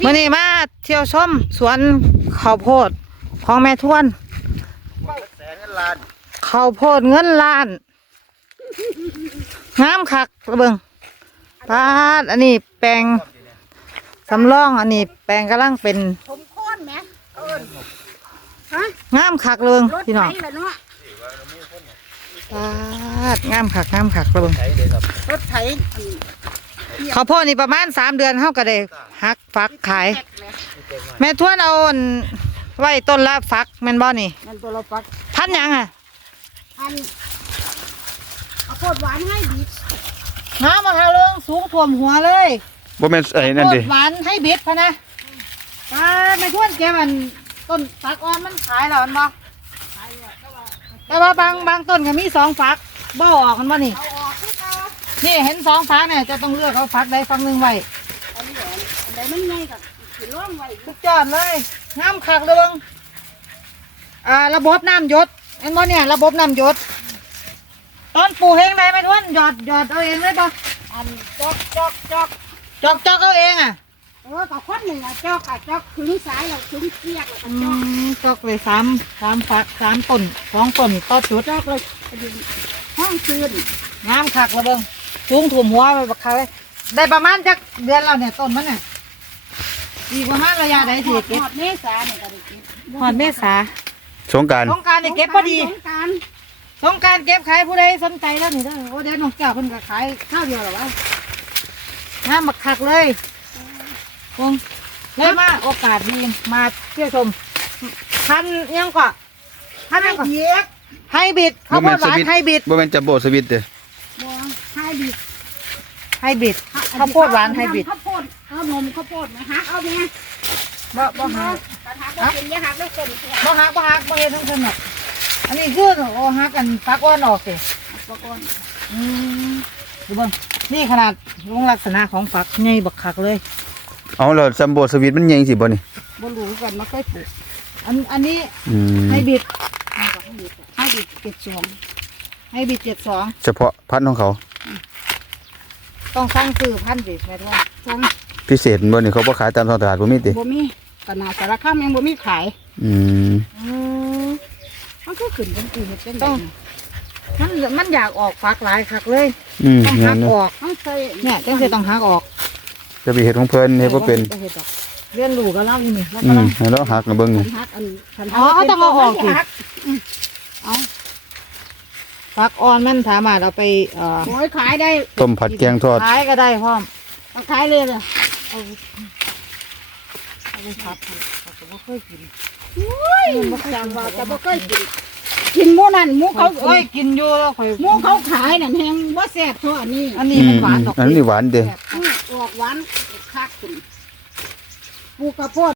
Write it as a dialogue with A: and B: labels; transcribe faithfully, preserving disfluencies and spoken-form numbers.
A: มื่อนี้มาเที่ยวชมสวนข้าวโพดของแม่ทวนข้าวโพดเงินล้านงามคักระเบิงปาดอันนี้แปลงสำรองอันนี้แปลงกำลังเป็น
B: ผมโค่นไหมเอิญฮะ
A: งามคักเลย
B: รถ
A: พี่น้อง
B: ไถเหรอเนาะ
A: ปาดงามคักงามคักระเบิง
B: รถไถอัน
A: ข้าวโพดนี่ประมาณสามเดือนเท่าก็ได้หักฟักขาย
B: แจกไหม
A: แม่ทวนเอาอันไว้ต้นละฟักแม่นบ่นี่
B: นั่นตัวเราปัก
A: พันหยังอ่ะ
B: อันเอาโคตรหวานให้บีบ
A: น้ำมะพร้าวเรื่องสูงท่วมหัวเลย
C: บ่แม่นไอ้นั่นดิ
A: โคตรหวานให้บิดพะนะตาแม่ทวนแกมันต้นฟักอ่อนมันขายแล้วมันบ่แต่ว่าบางบางต้นก็มีสองฟักบ่ออกกันบ่นี่
B: เอาออกคือเก่า
A: นี่เห็นสองฟักเนี่ยจะต้องเลือกเอาฟักใดฟักหนึ่งไว้
B: อันนี้เหรออันใดมันง่ายกับสิร่องไว้
A: ทุกจอดเลยงามคักเลยเบิ่งอ่าระบบน้ำหยศเห็นบ่เนี่ยระบบน้ำหยศตอนปลูกเองได้ไหมทวนหยอดหยอดเอาเองเลยปะ
B: อันจอกจอกจอก
A: จอกจอกเอาเองอ่ะ
B: เออกับคนหนึ่งอะจอกอะจอกถึงสายเราถึงเสียกแล้วก็
A: อื
B: จอก
A: มจอกเลยสามสามฝักสามต้นสองต้นต่อจุด
B: จอกเลยอันนี้ห้องคืน
A: งามคักระเบิงสูงถ่วมหัวไปบักคักเลยได้ประมาณจักเดือนแล้วเนี่ยต้นมันเนี่ยอีกประมาณระยะใดที่เก็บ
B: หอดเมษาเนี่ยก็ได้เก็บ
A: หอดเมษา
C: สงกรานต์
A: สงกรารเนี่ยเก็บพอดี
B: สงกรานต์
A: สงกรารเก็บขายผู้ใดสนใจแล้วนี่เด้อโอ้เดี๋ยวน้องแก้วเพิ่นก็ขายข้าวเดียวหรอวะงามบักคักเลยคงเลยมาโอกาสดีมาเที่ยวชมพันธุ์ยังก็พันธุ์ยังก็
B: เย็ก
A: ไฮบริดข้าวโพดหวานไฮบริด
C: บ่แม่นจัมโบ้สวิตเด้อ
B: บัวให้บีบ
A: ไฮบริดข้าวโพดหวานไฮบริด
B: ข้าวโพดเอานมข้าวโพดไหมฮักเอาไหม
A: บ่บ่หา
B: ปัญหาก็เป็นอยาหักแล้วคนเสีย
A: บ่ฮักบ่ฮักบ่เฮ็ดทั้งเพิ่นหรอกอันนี้คือโอ้ฮักกันฟักอ้อนออกสิ
B: ปกรณ์
A: อืมดูเบิ่งนี่ขนาดลงลักษณะของฝักใหญ่บักคักเลย
C: เอาแล้วจัมโบ้สวิตมันใหญ่สิบ่นี่
A: บ่รู้กันมาเคยปลูกอันอันนี้
C: อืม
A: ไฮบริด
B: ให้บีบเก็บสวง
A: ไฮบริดเจ็ดสอง
C: เฉพาะพันธุ์ของเขา
A: ต้องสั่งซื้อพันธุ์สิแม่ทว่า
B: จัง
C: พิเศษบ่นี่เขาบ่ขายตามท้องตลาดบ่มีติ
B: บ่มีขนาดสารคามยังบ่มีขาย
C: อืม
A: อืม
B: มันก็ขึ้นเป็นปีเฮ็ดเป็น
A: ต้
B: ต้
A: อง มันมันอยากออกฝักหลายคักเลย
C: อืม
A: ต้อง
C: งั้
A: หั
C: น
A: ก
C: เน
A: อ
C: อะ
A: อก
B: ต้องใส่
A: เนี่ยจังสิต้องหักออก
C: จะไปเฮ็ดของเพิ่นเฮ็ดบ่เป็น
A: ฮ็ดดอกเรียนรู้กับเราอยู่นี่แล้ว
C: อื
A: ก็
C: มให้เราหักนะเบิ่ง
B: คั
C: นี่
B: นฮักอันคัน
A: อ๋อเขาต้องเอาออกสิ
B: ฮัก
A: ฝักอ่อนมันสามารถเอาไปเอ่อ
B: โอยขายได้
C: ต้มผัดแกงทอด
A: ขายก็ได้พร้อม
B: เอาขายเลยเลย
A: เอาเอาไปผัดเขาก็บ่เคยกิน
B: จังว่าจะบ่เคยกินกินหมูนั่นหมู
A: เขา
B: เขา
A: เอ้ยกินอยู่แล้วข่อย
B: หมูเขาขายนั่นแฮงบ่แซ่บเท่าอันนี้
A: อันนี้
C: อื
A: มัน
C: ม
A: หวานดอก
C: อันนี้หวานเด้
B: อือออกหวานคักขึ้นปลูกข้าวโพด